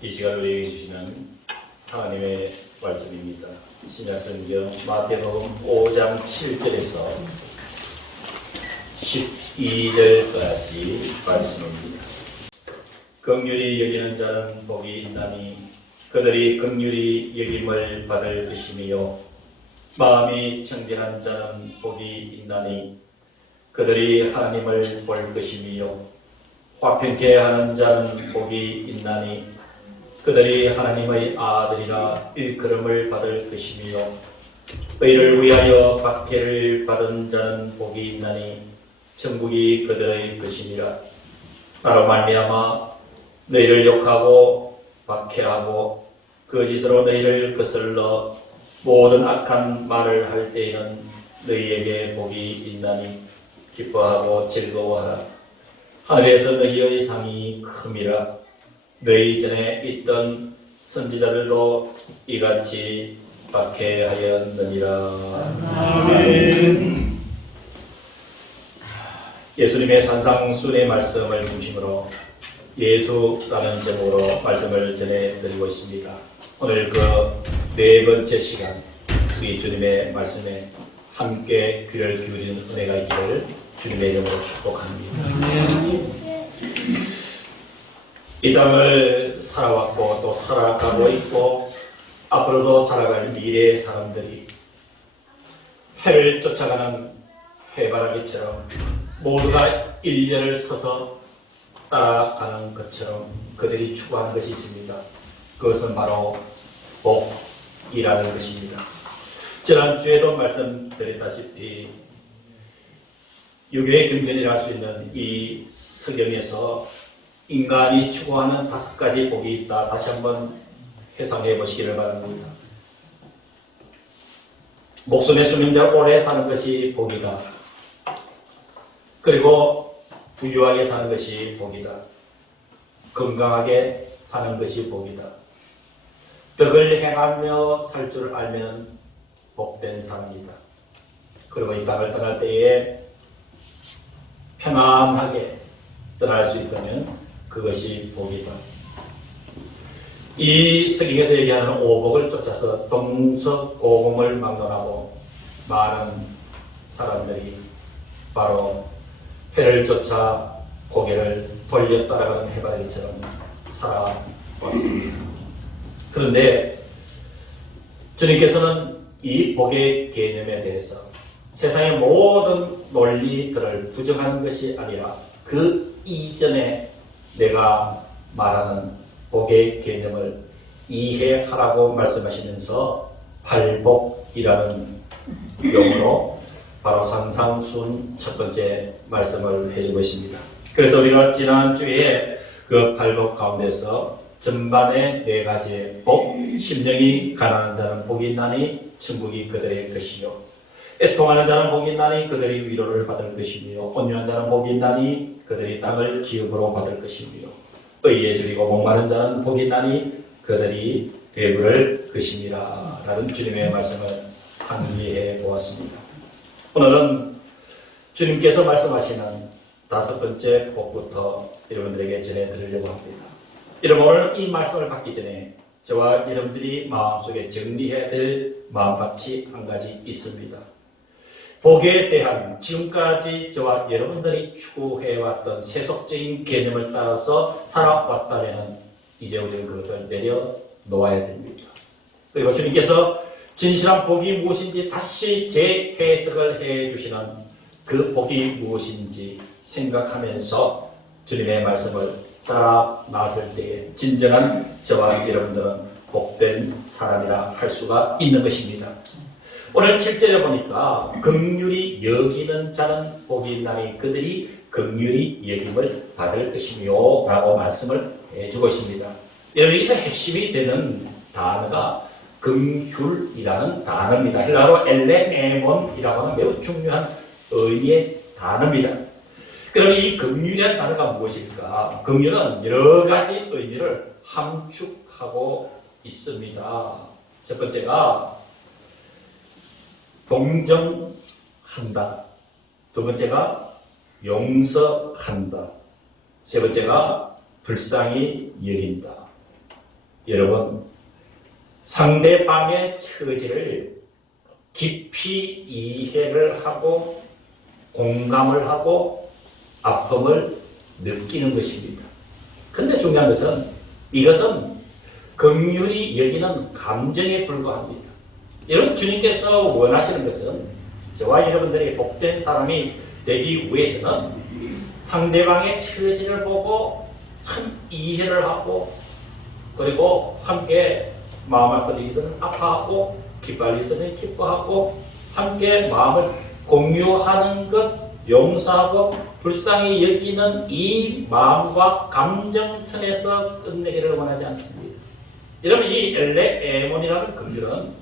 이 시간 우리에게 주시는 하나님의 말씀입니다. 신약성경 마태복음 5장 7절에서 12절까지 말씀입니다. 긍휼히 여기는 자는 복이 있나니 그들이 긍휼히 여김을 받을 것이며 마음이 청결한 자는 복이 있나니 그들이 하나님을 볼 것이며 화평케 하는 자는 복이 있나니 그들이 하나님의 아들이라 일컬음을 받을 것이며 의를 위하여 박해를 받은 자는 복이 있나니 천국이 그들의 것이니라. 나로 말미암아 너희를 욕하고 박해하고 거짓으로 너희를 거슬러 모든 악한 말을 할 때에는 너희에게 복이 있나니 기뻐하고 즐거워하라. 하늘에서 너희의 상이 큼이라. 너희 전에 있던 선지자들도 이같이 박해하였느니라. 아멘. 예수님의 산상순의 말씀을 중심으로 예수라는 제목으로 말씀을 전해드리고 있습니다. 오늘 그 네 번째 시간 우리 주님의 말씀에 함께 귀를 기울이는 은혜가 있기를 주님의 이름으로 축복합니다. 이 땅을 살아왔고 또 살아가고 있고 앞으로도 살아갈 미래의 사람들이 해를 쫓아가는 해바라기처럼 모두가 일렬을 서서 따라가는 것처럼 그들이 추구하는 것이 있습니다. 그것은 바로 복이라는 것입니다. 지난주에도 말씀드렸다시피 유교의 경전이라 할 수 있는 이 서경에서 인간이 추구하는 5가지 복이 있다. 다시 한번 회상해 보시기를 바랍니다. 목숨에 수명 대로 오래 사는 것이 복이다. 그리고 부유하게 사는 것이 복이다. 건강하게 사는 것이 복이다. 덕을 행하며 살 줄 알면 복된 사람이다. 그리고 이 땅을 떠날 때에 편안하게 떠날 수 있다면 그것이 복이다. 이 성경에서 얘기하는 오복을 쫓아서 동서고금을 막론하고 많은 사람들이 바로 해를 쫓아 고개를 돌려 따라가는 해바라기처럼 살아왔습니다. 그런데 주님께서는 이 복의 개념에 대해서 세상의 모든 논리들을 부정하는 것이 아니라 그 이전에 내가 말하는 복의 개념을 이해하라고 말씀하시면서 팔복이라는 용어로 바로 산상순 첫 번째 말씀을 해주고 있습니다. 그래서 우리가 지난주에 그 팔복 가운데서 전반의 4가지의 복, 심령이 가난한 자는 복이 있나니 천국이 그들의 것이요 애통하는 자는 복이 있나니 그들이 위로를 받을 것이며 온유한 자는 복이 있나니 그들이 땅을 기업으로 받을 것이며 의에 줄이고 목마른 자는 복이 있나니 그들이 배부를 것이니라 라는 주님의 말씀을 상기해 보았습니다. 오늘은 주님께서 말씀하시는 5번째 복부터 여러분들에게 전해드리려고 합니다. 여러분 오늘 이 말씀을 받기 전에 저와 여러분들이 마음속에 정리해야 될 마음밭이 한 가지 있습니다. 복에 대한 지금까지 저와 여러분들이 추구해왔던 세속적인 개념을 따라서 살아왔다면 이제 우리는 그것을 내려놓아야 됩니다. 그리고 주님께서 진실한 복이 무엇인지 다시 재해석을 해주시는 그 복이 무엇인지 생각하면서 주님의 말씀을 따라 나설 때에 진정한 저와 여러분들은 복된 사람이라 할 수가 있는 것입니다. 오늘 7절에 보니까 긍휼히 여기는 자는 복이 있나니 그들이 긍휼히 여김을 받을 것이며 라고 말씀을 해주고 있습니다. 여러분 여기서 핵심이 되는 단어가 긍휼이라는 단어입니다. 헬라어로 엘레메몬이라고 하는 매우 중요한 의미의 단어입니다. 그럼 이 긍휼이라는 단어가 무엇일까? 긍휼은 여러 가지 의미를 함축하고 있습니다. 첫 번째가 동정한다. 두 번째가 용서한다. 세 번째가 불쌍히 여긴다. 여러분, 상대방의 처지를 깊이 이해를 하고 공감을 하고 아픔을 느끼는 것입니다. 근데 중요한 것은 이것은 긍휼히 여기는 감정에 불과합니다. 여러분, 주님께서 원하시는 것은 저와 여러분들이 복된 사람이 되기 위해서는 상대방의 처지를 보고 참 이해를 하고 그리고 함께 마음 아픈 일에서는 아파하고 기뻐할 일에서는 기뻐하고 함께 마음을 공유하는 것, 용서하고 불쌍히 여기는 이 마음과 감정선에서 끝내기를 원하지 않습니다. 여러분, 이 엘레에몬이라는 긍휼은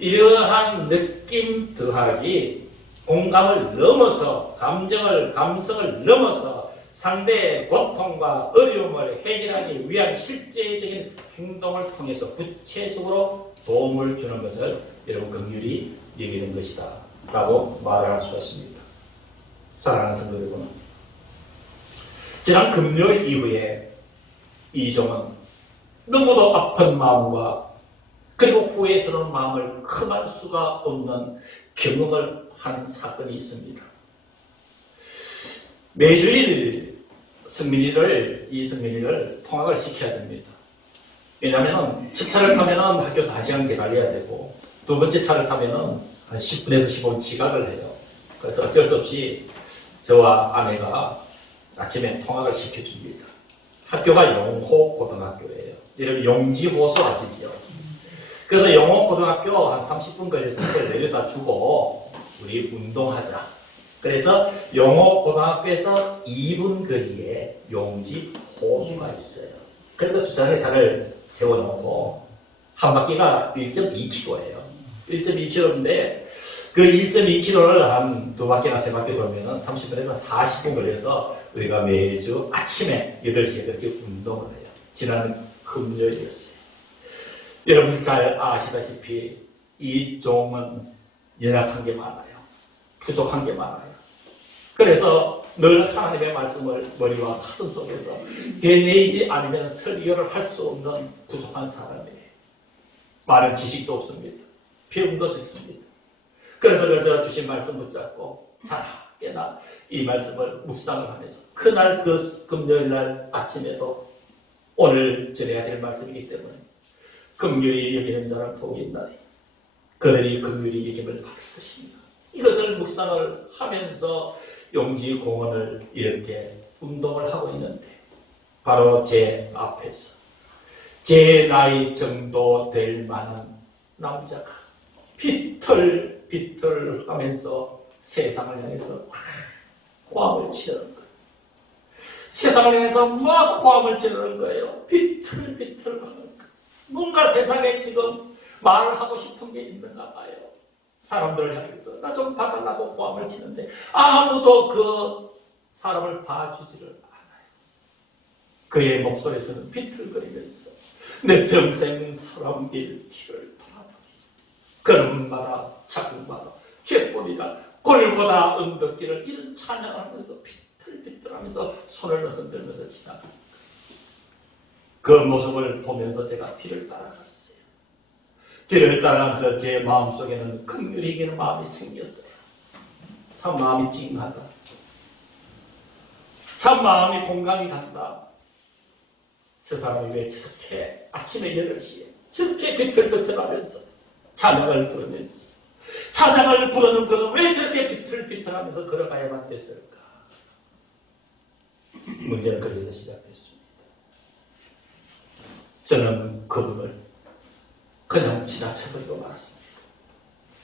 이러한 느낌 더하기 공감을 넘어서 감성을 넘어서 상대의 고통과 어려움을 해결하기 위한 실제적인 행동을 통해서 구체적으로 도움을 주는 것을 여러분 긍휼히 여기는 것이다 라고 말을 할 수가 있습니다. 사랑하는 성도 여러분, 지난 금요일 이후에 이종은 너무도 아픈 마음과 그리고 후회스러운 마음을 금할 수가 없는 경험을 하는 사건이 있습니다. 매주일 이 성민이를 통학을 시켜야 됩니다. 왜냐하면 첫 차를 타면 학교에서 1시간 기다려야 되고 두 번째 차를 타면 한 10분에서 15분 지각을 해요. 그래서 어쩔 수 없이 저와 아내가 아침에 통학을 시켜줍니다. 학교가 용호고등학교예요. 여러분 용지호수 아시죠? 그래서 용호고등학교 한 30분 걸려서 그걸 내려다 주고 우리 운동하자. 그래서 용호고등학교에서 2분 거리에 용지호수가 있어요. 그래서 주차장에 차를 세워놓고 한 바퀴가 1.2km예요. 1.2km인데 그 1.2km를 한 두 바퀴나 세 바퀴 돌면 30분에서 40분 걸려서 우리가 매주 아침에 8시에 그렇게 운동을 해요. 지난 금요일이었어요. 여러분 잘 아시다시피 이 종은 연약한 게 많아요. 부족한 게 많아요. 그래서 늘 하나님의 말씀을 머리와 가슴 속에서 되뇌이지 않으면 설교를 할 수 없는 부족한 사람이에요. 많은 지식도 없습니다. 배움도 적습니다. 그래서 그저 주신 말씀 붙잡고 자나깨나 이 말씀을 묵상을 하면서 그날 그 금요일날 아침에도 오늘 전해야 될 말씀이기 때문에 긍휼히 여기는 자는 복이 있나니 그들이 긍휼히 여김을 받을 것입니다. 이것을 묵상을 하면서 용지공원을 이렇게 운동을 하고 있는데 바로 제 앞에서 제 나이 정도 될 만한 남자가 비틀비틀 하면서 세상을 향해서 호함을 치르는 거예요. 세상을 향해서 막 호함을 치르는 거예요. 비틀비틀 하는 거예요. 뭔가 세상에 지금 말을 하고 싶은 게 있는가 봐요. 사람들을 향해서 나 좀 봐달라고 호함을 치는데 아무도 그 사람을 봐주지를 않아요. 그의 목소리에서는 비틀거리면서 내 평생 사람 일티를 돌아보니 걸음마다 작은마다 죄법이라 골고다 언덕길을 이런 찬양하면서 비틀비틀하면서 손을 흔들면서 지나갑니다. 그 모습을 보면서 제가 뒤를 따라갔어요. 뒤를 따라가면서 제 마음속에는 긍휼히 여기는 마음이 생겼어요. 참 마음이 찡하다. 참 마음이 공감이 간다. 저 사람이 왜 저렇게 아침에 8시에 저렇게 비틀비틀하면서 찬양을 부르면서 찬양을 부르는 그는 왜 저렇게 비틀비틀하면서 걸어가야만 됐을까? 문제는 거기서 시작됐습니다. 저는 그분을 그냥 지나쳐버리고 말았습니다.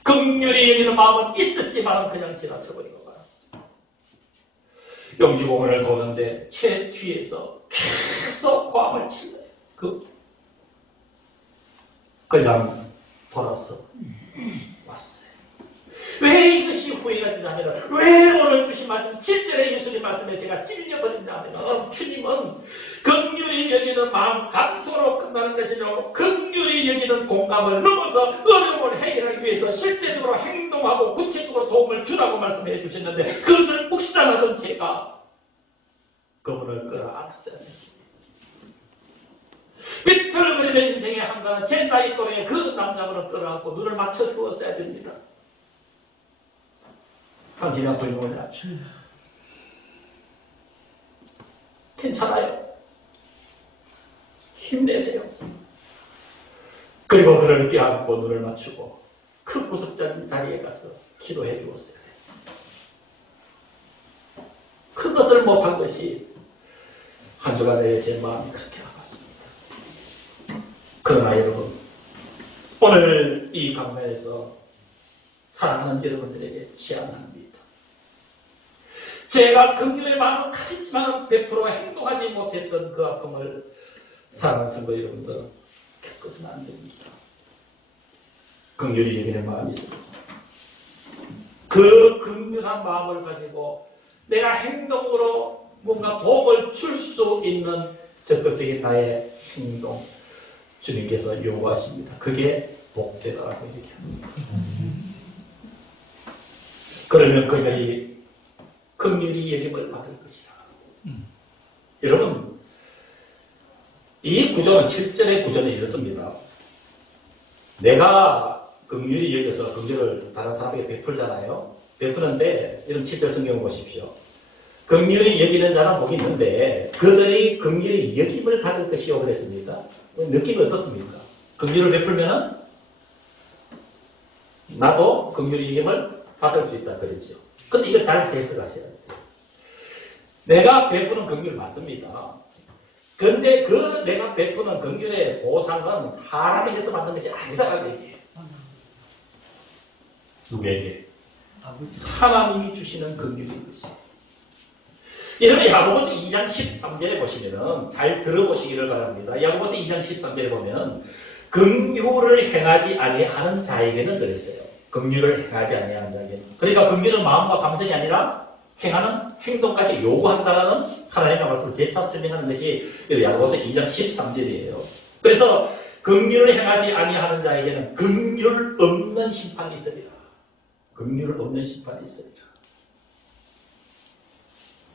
긍휼히 여기는 마음은 있었지만 그냥 지나쳐버리고 말았습니다. 용지공원을 도는데 제 뒤에서 계속 호함을 치네. 그냥 돌아서 왔어요. 왜 이것이 후회가 되냐면 왜 오늘 주신 말씀 7절의 예수님 말씀에 제가 찔려버린다면 주님은 긍휼히 여기는 마음 감성으로 끝나는 것이 아니라 긍휼히 여기는 공감을 넘어서 어려움을 해결하기 위해서 실제적으로 행동하고 구체적으로 도움을 주라고 말씀해 주셨는데 그것을 묵상하던 제가 그분을 끌어안았어야 했습니다. 비틀거리는 인생의 한가는 제 나이 또래 그 남자분을 끌어안고 눈을 맞춰 주었어야 됩니다. 당신이 아플 뭐냐? 괜찮아요. 힘내세요. 그리고 그를 껴안고 눈을 맞추고 그 구석진 자리에 가서 기도해 주었어야 됐습니다. 그것을 못한 것이 한 주간에 제 마음이 그렇게 아팠습니다. 그러나 여러분, 오늘 이 강단에서 사랑하는 여러분들에게 제안합니다. 제가 긍휼의 마음을 가졌지만 100% 행동하지 못했던 그 아픔을 사랑하는 성도 여러분들 겪어서는 안 됩니다. 긍휼히 여기는 마음이 있습니다. 그 긍휼한 마음을 가지고 내가 행동으로 뭔가 도움을 줄 수 있는 적극적인 나의 행동, 주님께서 요구하십니다. 그게 복되다라고 얘기합니다. 그러면 그들이 긍휼히 여김을 받을 것이다. 여러분, 이 구조는 7절의 구조는 이렇습니다. 내가 긍휼히 여겨서 긍휼을 다른 사람에게 베풀잖아요. 베푸는데 이런 7절 성경을 보십시오. 긍휼히 여기는 자는 복이 있는데 그들이 긍휼히 여김을 받을 것이요 그랬습니다. 느낌이 어떻습니까? 긍휼을 베풀면 나도 긍휼히 여김을 받을 수 있다 그랬죠. 근데 이거 잘 해석하셔야 돼요. 내가 베푸는 긍휼 맞습니다. 근데 그 내가 베푸는 긍휼의 보상은 사람에게서 받는 것이 아니다라는 얘기예요. 누구에게? 하나님이 주시는 긍휼인 것이에요. 여러분 야고보서 2장 13절에 보시면은 잘 들어보시기를 바랍니다. 야고보서 2장 13절에 보면 긍휼을 행하지 아니하는 자에게는 그랬어요. 긍휼을 행하지 아니하는 자에게는. 그러니까 긍휼은 마음과 감성이 아니라 행하는 행동까지 요구한다는 하나님의 말씀을 재차 설명하는 것이 야고보서 2장 13절이에요. 그래서 긍휼을 행하지 아니하는 자에게는 긍휼 없는 심판이 있으리라. 긍휼 없는 심판이 있으리라.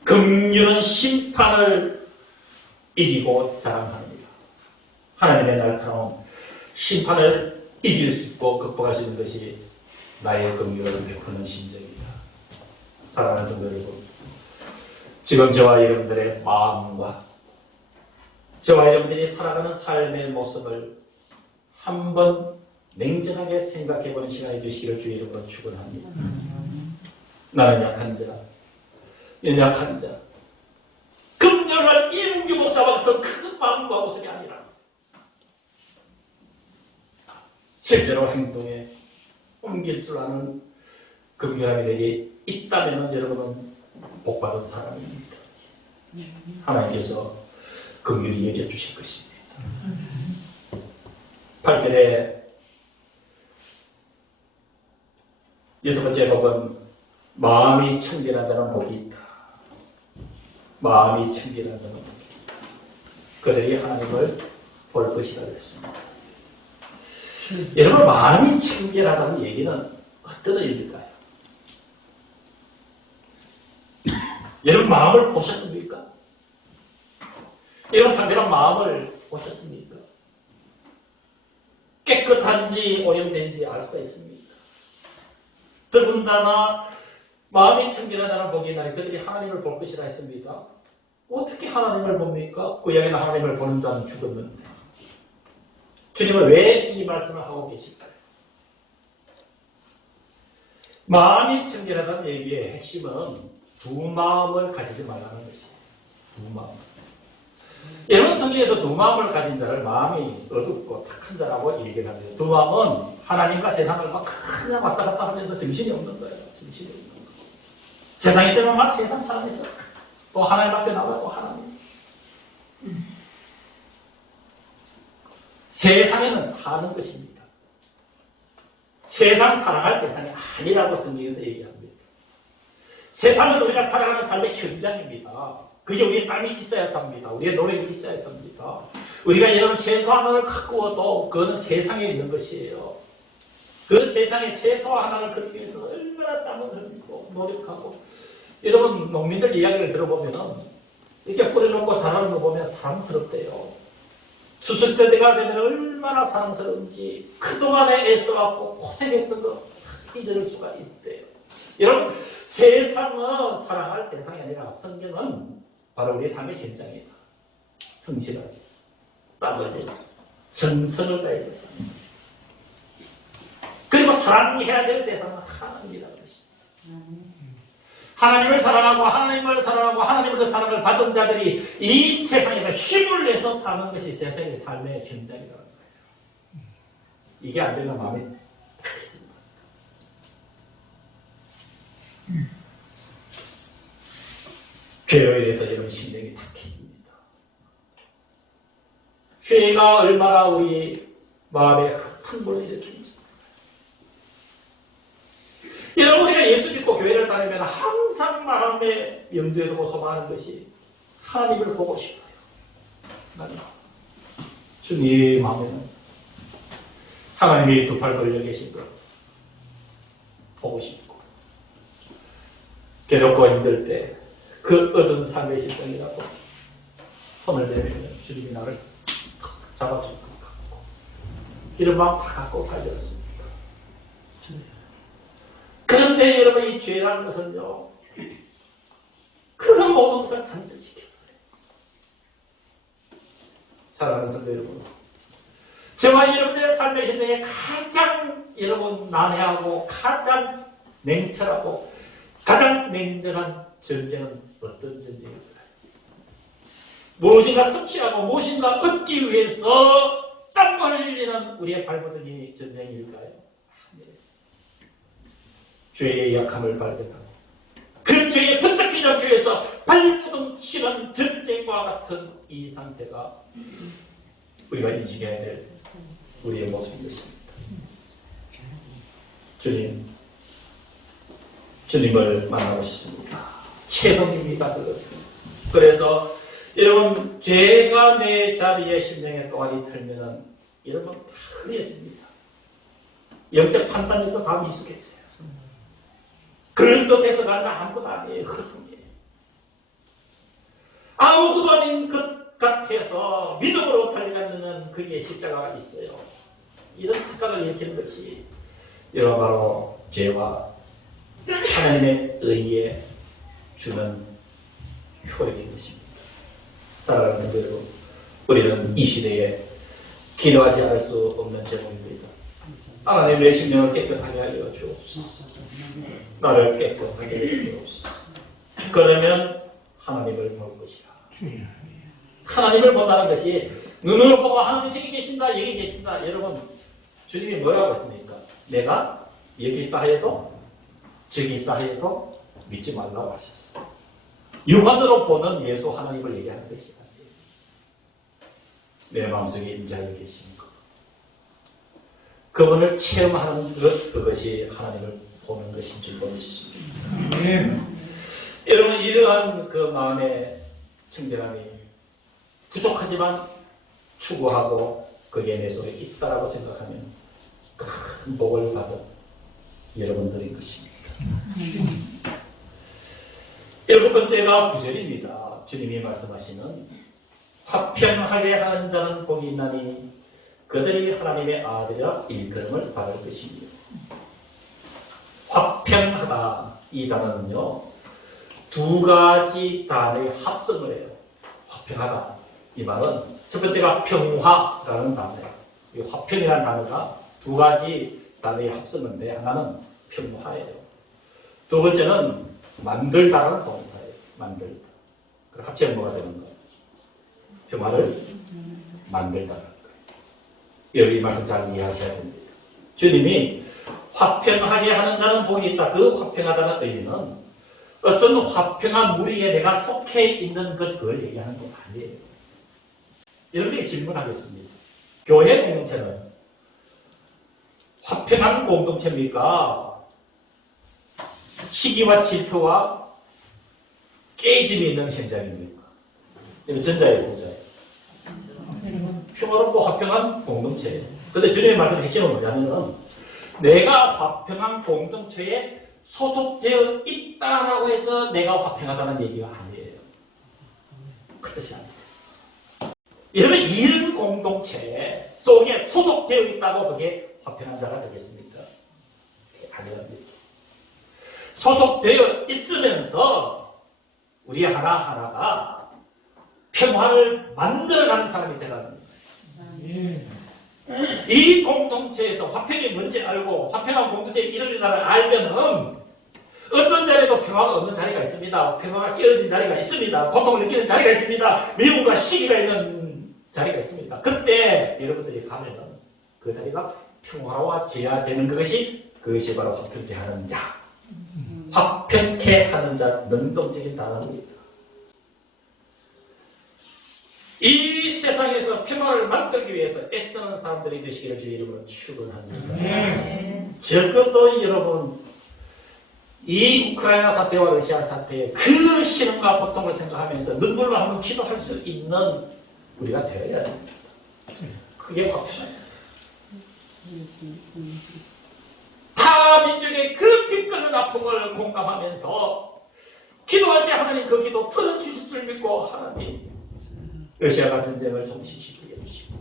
긍휼은 심판을 이기고 자랑하느니라. 하나님의 날카로운 심판을 이길 수 있고 극복할 수 있는 것이 나의 긍휼을 베푸는 심정이다. 사랑하는 성도 여러분, 지금 저와 여러분들의 마음과 저와 여러분들이 살아가는 삶의 모습을 한번 냉정하게 생각해보는 시간이 되시기를 주의 이름으로 축원합니다. 나는 약한 자, 연약한 자, 금요일날 이문규 목사와 같은 큰 마음과 모습이 아니라 실제로 행동에 옮길 줄 아는 긍휼함이 내게 있다면 여러분은 복받은 사람입니다. 하나님께서 긍휼히 여겨주실 것입니다. 8절에 여섯 번째 복은 마음이 청결한 자는 복이 있다. 마음이 청결한 자는 복이 있다. 그들이 하나님을 볼 것이라 그랬습니다. 여러분, 마음이 청결하다는 얘기는 어떤 의미일까요? 여러분, 마음을 보셨습니까? 여러분, 상대방 마음을 보셨습니까? 깨끗한지 오염된지 알 수가 있습니다. 더군다나 마음이 청결하다는 복이 있나니 그들이 하나님을 볼 것이라 했습니다. 어떻게 하나님을 봅니까? 구약에는 하나님을 보는 자는 죽었는데 주님은 왜 이 말씀을 하고 계실까요? 마음이 청결하다는 얘기의 핵심은 두 마음을 가지지 말라는 것이에요. 두 마음. 여러분, 성경에서 두 마음을 가진 자를 마음이 어둡고 탁한 자라고 얘기를 합니다. 두 마음은 하나님과 세상을 막 그냥 왔다 갔다 하면서 정신이 없는 거예요. 정신이 없는 거예요. 세상에 있으면 막 세상 사람에서 또 하나님 앞에 나와 또 하나님. 세상에는 사는 것입니다. 세상 살아갈 대상이 아니라고 성경에서 얘기합니다. 세상은 우리가 살아가는 삶의 현장입니다. 그게 우리의 땀이 있어야 삽니다. 우리의 노력이 있어야 합니다. 우리가 여러분 채소 하나를 가꾸어도 그거는 세상에 있는 것이에요. 그 세상에 채소 하나를 걷기 위해서 얼마나 땀을 흘리고 노력하고. 여러분, 농민들 이야기를 들어보면 이렇게 뿌려놓고 자라는 거 보면 사랑스럽대요. 추수때 때가 되면 얼마나 사랑스러운지 그동안에 애써갖고 고생했던 거 잊을 수가 있대요. 여러분, 세상은 사랑할 대상이 아니라 성경은 바로 우리 삶의 현장이다. 성실하게, 땀 흘리고, 정성을 다해서 사는 것. 그리고 사랑해야 될 대상은 하나님이라는 것입니다. 하나님을 사랑하고 하나님 그 사랑을 받은 자들이 이 세상에서 힘을 내서 사는 것이 세상의 삶의 현장이라는 거예요. 이게 안 되면 마음이 탁해집니다. 죄로 인해서 이런 심령이 탁해집니다. 죄가 얼마나 우리 마음에 흥분을 일으키는지. 여러분, 우리가 예수 믿고 교회를 다니면 항상 마음에 염두에 두고 소망하는 것이 하나님을 보고 싶어요. 나는 주님 마음에는 하나님이 두 팔 걸려 계신 것 보고 싶고, 괴롭고 힘들 때 그 얻은 삶의 실정이라고 손을 내밀면 주님이 나를 잡아줄 것 같고, 이런 마음 다 갖고 살지 않습니까? 그런데 여러분, 이 죄라는 것은요, 그 모든 것을 단절시켜버려요. 사랑하는 성도 여러분, 저와 여러분의 삶의 현장에 가장 여러분 난해하고 가장 냉철하고 가장 냉정한 전쟁은 어떤 전쟁일까요? 무엇인가 섭취하고 무엇인가 얻기 위해서 땀을 흘리는 우리의 발버둥이 전쟁일까요? 죄의 약함을 발견하고 그 죄에 붙잡히지 않기 위해서 발버둥 치는 전쟁과 같은 이 상태가 우리가 인식해야 될 우리의 모습인 것입니다. 주님을 만나고 싶습니다. 최선입니다, 그것은. 그래서 여러분, 죄가 내 자리에 심령에 또아리 틀면은 여러분 다 흐려집니다. 영적 판단력도 다 미숙해져요. 그런 뜻에서 가는 아무것도 아니에요. 허성이에요. 아무것도 아닌 것 같아서 믿음으로 달려가는 그게 십자가가 있어요. 이런 착각을 일으키는 것이 여러분 바로 죄와 하나님의 의에 주는 효력인 것입니다. 사랑하는 성도 여러분, 우리는 이 시대에 기도하지 않을 수 없는 제목입니다. 하나님 내 심령을 깨끗하게 하여 주옵소서. 나를 깨끗하게 하여 주옵소서. 그러면 하나님을 볼 것이라. 하나님을 본다는 것이 눈으로 보고 하나님 저기 계신다, 여기 계신다. 여러분, 주님이 뭐라고 했습니까? 내가 여기 있다 해도 저기 있다 해도 믿지 말라고 하셨어요. 육안으로 보는 예수 하나님을 얘기하는 것이 아니에요. 내 마음속에 임재하여 계시는 것. 그분을 체험하는 것, 그것이 하나님을 보는 것인 줄 믿습니다. 여러분, 이러한 그 마음의 청결함이 부족하지만 추구하고 그게 내 속에 있다라고 생각하면 큰 복을 받은 여러분들인 것입니다. 일곱 번째가 9절입니다. 주님이 말씀하시는 화평하게 하는 자는 복이 있나니 그들이 하나님의 아들이라 일컬음을 받을 것입니다. 화평하다, 이 단어는요, 두 가지 단어의 합성을 해요. 화평하다, 이 말은 첫 번째가 평화라는 단어예요. 이 화평이라는 단어가 두 가지 단어의 합성인데 하나는 평화예요. 두 번째는 만들다라는 동사예요. 만들다. 그럼 합치면 뭐가 되는 거예요? 평화를 만들다라는 거예요. 여러분, 이 말씀 잘 이해하셔야 됩니다. 주님이 화평하게 하는 자는 복이 있다. 그 화평하다는 의미는 어떤 화평한 무리에 내가 속해 있는 것, 그걸 얘기하는 건 아니에요. 여러분에게 질문하겠습니다. 교회 공동체는 화평한 공동체입니까? 시기와 질투와 깨짐이 있는 현장입니까? 이건 전자예요, 후자예요? 평화롭고 화평한 공동체예요. 그런데 주님의 말씀의 핵심은 뭐냐면은 내가 화평한 공동체에 소속되어 있다라고 해서 내가 화평하다는 얘기가 아니에요. 그것이 아니에요. 여러분, 이런 공동체 속에 소속되어 있다고 그게 화평한 자가 되겠습니까? 아니랍니다. 소속되어 있으면서 우리 하나하나가 평화를 만들어가는 사람이 되라는 겁니다. 이 공동체에서 화평이 뭔지 알고 화평한 공동체의 이름이라를 알면은 어떤 자리에도 평화가 없는 자리가 있습니다. 평화가 깨어진 자리가 있습니다. 고통을 느끼는 자리가 있습니다. 미움과 시기가 있는 자리가 있습니다. 그때 여러분들이 가면은 그 자리가 평화로워져야 되는 그것이 바로 화평케 하는 자. 화평케 하는 자, 능동적인 단어입니다. 이 세상에서 평화를 만들기 위해서 애쓰는 사람들이 되시기를 주의 이름으로 축원합니다. 적어도 여러분 이 우크라이나 사태와 러시아 사태의 그 시련과 고통을 생각하면서 눈물로 한번 기도할 수 있는 우리가 되어야 됩니다. 그게 화평한 자예요. 타 민족의 그 뒷끓는 아픔을 공감하면서 기도할 때 하나님 그 기도 터져주실 줄 믿고 하나님 러시아가 전쟁을 종식시키게 해주시고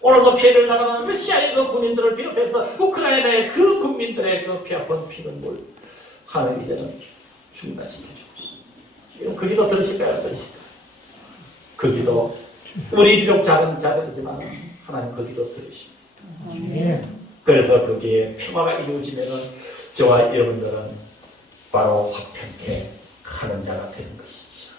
오늘도 피해를 나가는 러시아의 그 군인들을 비롯해서 우크라이나의 그 국민들의 그 피 아픈 피눈물 하나님 이제는 중단시켜 주옵소서. 그 기도 들으실까요? 들으실까요? 그 기도 우리 비록 작은 자들이지만 하나님 그 기도 들으십니다. 그래서 거기에 평화가 이루어지면은 저와 여러분들은 바로 화평케 하는 자가 되는 것이죠.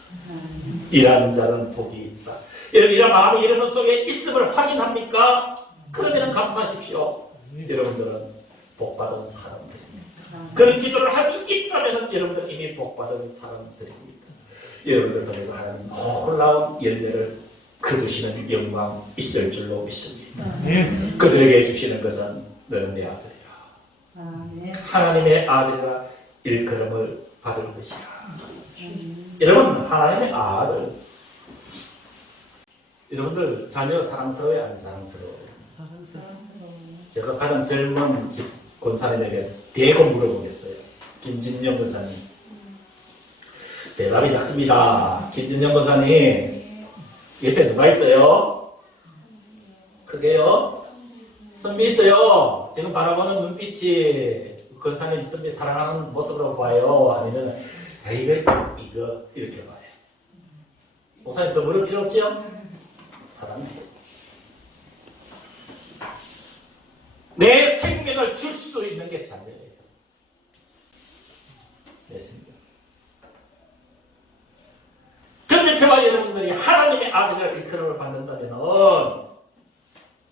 일하는 자는 복이 있다. 여러분 이런 마음이 여러분 속에 있음을 확인합니까? 그러면 감사하십시오. 여러분들은 복받은 사람들입니다. 그런 기도를 할 수 있다면 여러분들 이미 복받은 사람들입니다. 여러분들 통해서 하나님 놀라운 열매를 거두시는 영광 있을 줄로 믿습니다. 그들에게 주시는 것은 너는 내 아들이라. 하나님의 아들이라 일컬음을 받을 것이라. 여러분 하나님의 아들 여러분들 자녀 사랑스러워요? 안 사랑스러워요? 제가 가장 젊은 권사님에게 대고 물어보겠어요. 김진영 권사님 대답이 작습니다. 김진영 권사님 옆에 누가 있어요? 크게요? 선미 있어요. 지금 바라보는 눈빛이 권사님 선미 사랑하는 모습으로 봐요? 아니면 이거 이렇게 봐요? 목사님 더 물을 필요 없죠? 사랑해요. 내 생명을 줄 수 있는 게 자녀예요. 내 생명. 그런데 저와 여러분들이 하나님의 아들을 일컬음을 받는다면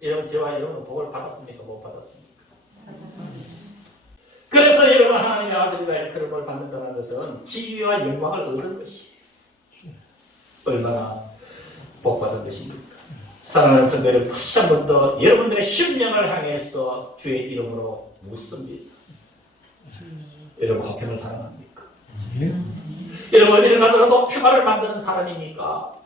여러분 저와 여러분은 복을 받았습니까? 못 받았습니까? 그래서 여러분 하나님의 아들이라 일컬음을 받는다는 것은 지위와 영광을 얻은 것이에요. 얼마나 복받은 것입니까? 사랑하는 성도들 다시 한 번 더 여러분들의 심령을 향해서 주의 이름으로 묻습니다. 여러분 화평을 사랑합니까? 여러분 어디를 가더라도 평화를 만드는 사람입니까?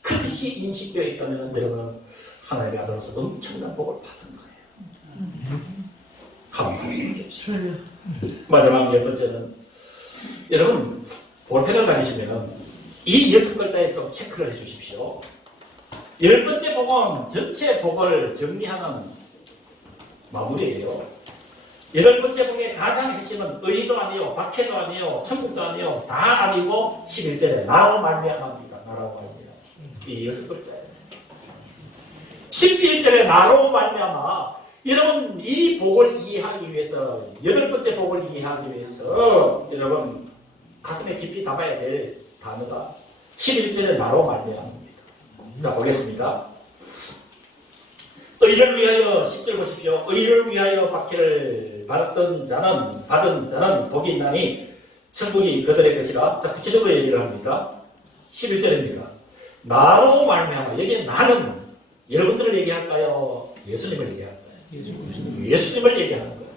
그것이 인식되어 있다면 여러분 하나님의 아들로서 엄청난 복을 받은 거예요. 감사드립니다. 마지막 10번째는 여러분 볼펜을 가지시면 이 6글자에 좀 체크를 해주십시오. 10번째 복은 전체 복을 정리하는 마무리예요. 10번째 복의 가장 핵심은 의도 아니요, 박해도 아니요, 천국도 아니요, 다 아니고 11절에 나로 말미암아입니다. 나로 말미암아. 이 6글자예요. 11절에 나로 말미암아. 여러분 이 복을 이해하기 위해서 8번째 복을 이해하기 위해서 여러분 가슴에 깊이 담아야 될 단어가 11절에 나로 말미암아입니다. 자 보겠습니다. 의를 위하여 10절 보십시오. 의를 위하여 박해를 받은 자는 복이 있나니 천국이 그들의 것이라. 자 구체적으로 얘기를 합니다. 11절입니다. 나로 말미암아. 여기에 나는 여러분들을 얘기할까요? 예수님을 얘기할까요? 예수님을 얘기하는 거예요.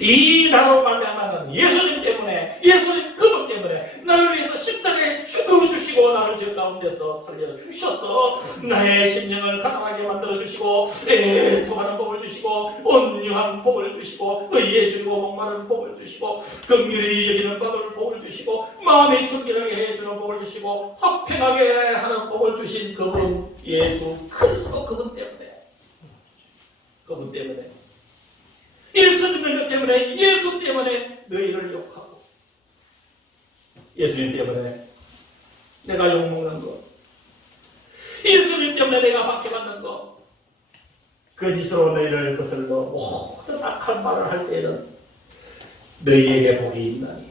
이 나로 말미암아는 예수님 때문에, 예수님 그분 때문에 나를 위해서 십자가에 죽어주시고 나를 죄 가운데서 살려주셔서 나의 심령을 가난하게 만들어주시고 통하는 복을 주시고 온유한 복을 주시고 의에 줄이고 목마른 복을 주시고 긍휼히 여기는 받을 복을 주시고 마음이 충실하게 해주는 복을 주시고 화평하게 하는 복을 주신 그분 예수 그리스도 그분 때문에 예수님 것 때문에 예수 때문에 너희를 욕하고 예수님 때문에 내가 욕먹는 거 예수님 때문에 내가 박해받는 거 거짓으로 너희를 거슬러 모든 악한 말을 할 때에는 너희에게 복이 있나니.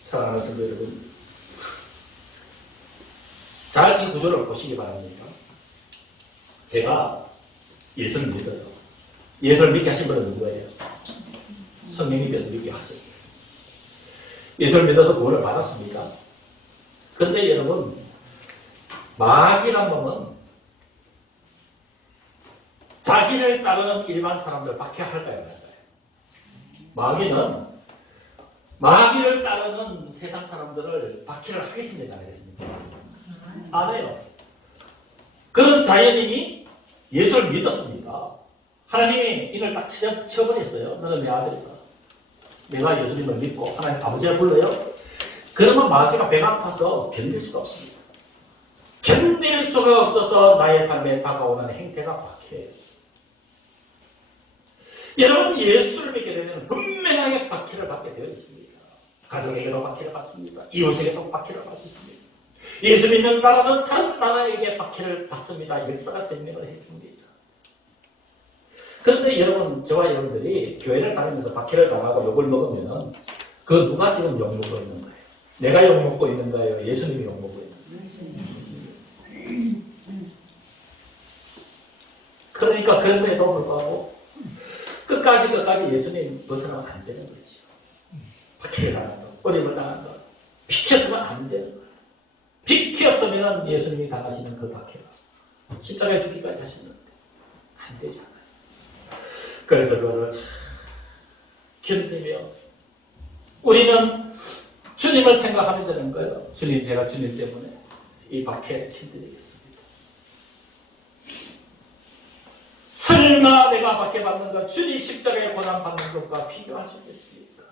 사랑하는 성도 여러분, 잘 이 구조를 보시기 바랍니다. 제가 예수를 믿어요. 예수를 믿게 하신 분은 누구예요? 성령님께서 믿게 하셨어요. 예수를 믿어서 구원을 받았습니다. 그런데 여러분, 마귀란 놈은 자기를 따르는 일반 사람들 박해할까요? 마귀는 마귀를 따르는 세상 사람들을 박해를 하겠습니다. 안 해요. 그런 자연인이 예수를 믿었습니다. 하나님이 이걸 딱 쳐버렸어요. 너는 내 아들이다. 내가 예수님을 믿고 하나님 아버지를 불러요. 그러면 마귀가 배가 아파서 견딜 수가 없습니다. 견딜 수가 없어서 나의 삶에 다가오는 행태가 박해예요. 여러분, 예수를 믿게 되면 분명하게 박해를 받게 되어 있습니다. 가족에게도 박해를 받습니다. 이웃에게도 박해를 받을 수 있습니다. 예수 믿는 나라는 다른 나라에게 박해를 받습니다. 역사가 증명을 해줍니다. 그런데 여러분, 저와 여러분들이 교회를 다니면서 박해를 당하고 욕을 먹으면 그 누가 지금 욕 먹고 있는 거예요? 내가 욕 먹고 있는 거예요? 예수님이 욕 먹고 있는 거예요? 그러니까 그런데도 불구하고 끝까지 예수님 벗어나면 안 되는 거죠. 박해를 당한다, 어림을 당한다, 비켜서는 안 되는 거예요. 비켰으면 예수님이 당하시는 그 박해가 십자가에 죽기까지 하시는데 안 되잖아요. 그래서 그것을 견디며 우리는 주님을 생각하면 되는 거예요. 주님, 제가 주님 때문에 이 박해를 힘들겠습니다. 설마 내가 박해받는 것, 주님 십자가에 고난받는 것과 비교할 수 있겠습니까?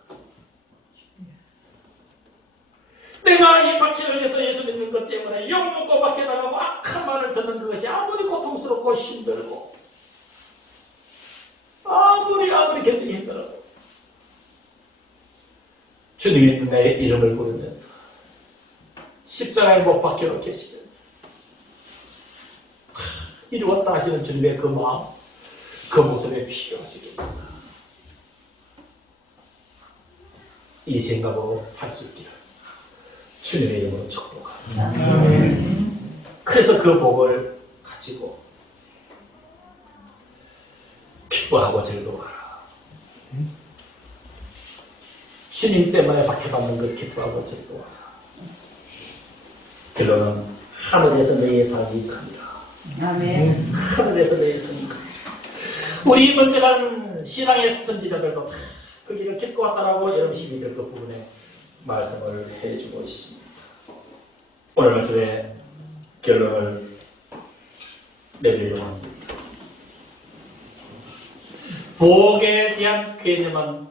내가 이 박해를 위해서 예수 믿는 것 때문에 욕먹고 박해당하고 악한 말을 듣는 그것이 아무리 고통스럽고 힘들고 아무리 견디기 힘들어도 주님이 내 이름을 부르면서 십자가에 못 박혀 계시면서 이루었다 하시는 주님의 그 마음, 그 모습에 비교하시겠다. 이 생각으로 살 수 있기를 주님의 이름으로 축복합니다. 그래서 그 복을 가지고 기뻐하고 즐거워하라. 주님 때문에 박해받는 것 기뻐하고 즐거워하라. 결론은 하늘에서 너희의 삶이 큽니다. 아멘. 하늘에서 너희의 삶이 큽니다. 우리 먼저간 신앙의 선지자들도 그 길을 기뻐왔다라고 여러분 12절 그 부분에 말씀을 해주고 있습니다. 오늘 말씀의 결론을 내리려고 합니다. 복에 대한 개념은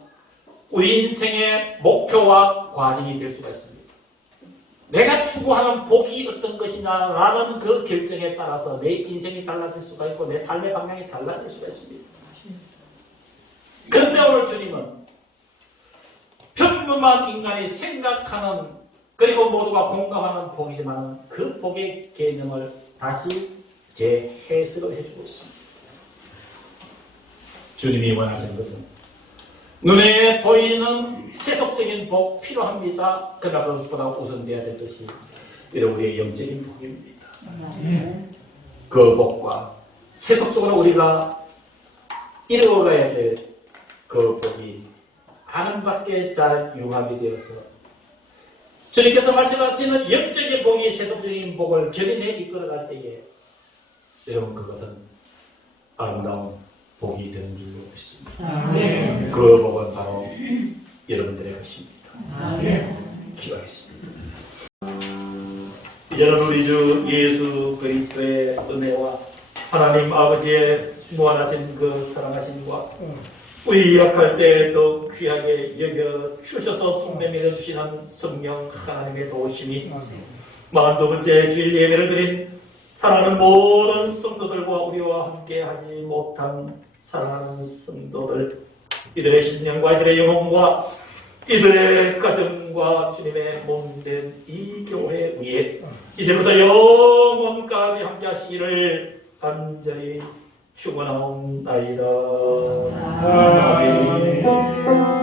우리 인생의 목표와 과정이 될 수가 있습니다. 내가 추구하는 복이 어떤 것이냐라는 그 결정에 따라서 내 인생이 달라질 수가 있고 내 삶의 방향이 달라질 수가 있습니다. 그런데 오늘 주님은 평범한 인간이 생각하는 그리고 모두가 공감하는 복이지만 그 복의 개념을 다시 재해석을 해주고 있습니다. 주님이 원하시는 것은 눈에 보이는 세속적인 복 필요합니다. 그러나 그것보다 우선되어야 될 것이 우리의 영적인 복입니다. 그 복과 세속적으로 우리가 이루어가야 될 그 복이 하나님밖에 잘 융합이 되어서 주님께서 말씀하시는 영적인 복이 세속적인 복을 견인해 이끌어갈 때에 여러분 그것은 아름다운 복이 되는 줄로 믿습니다. 그 복은 바로 여러분들의 것입니다. 기도하겠습니다. 이제는 우리 주 예수 그리스도의 은혜와 하나님 아버지의 무한하신 그 사랑하심과 우리 약할 때 더 귀하게 여겨 주셔서 숭배밀어 주시는 성령 하나님의 도우심이 42번째 주일 예배를 드린 사랑하는 모든 성도들과 우리와 함께 하지 못한 사랑하는 성도들, 이들의 심령과 이들의 영혼과 이들의 가정과 주님의 몸된 이 교회 위에 이제부터 영원까지 함께 하시기를 간절히 축원하옵나이다. 아멘.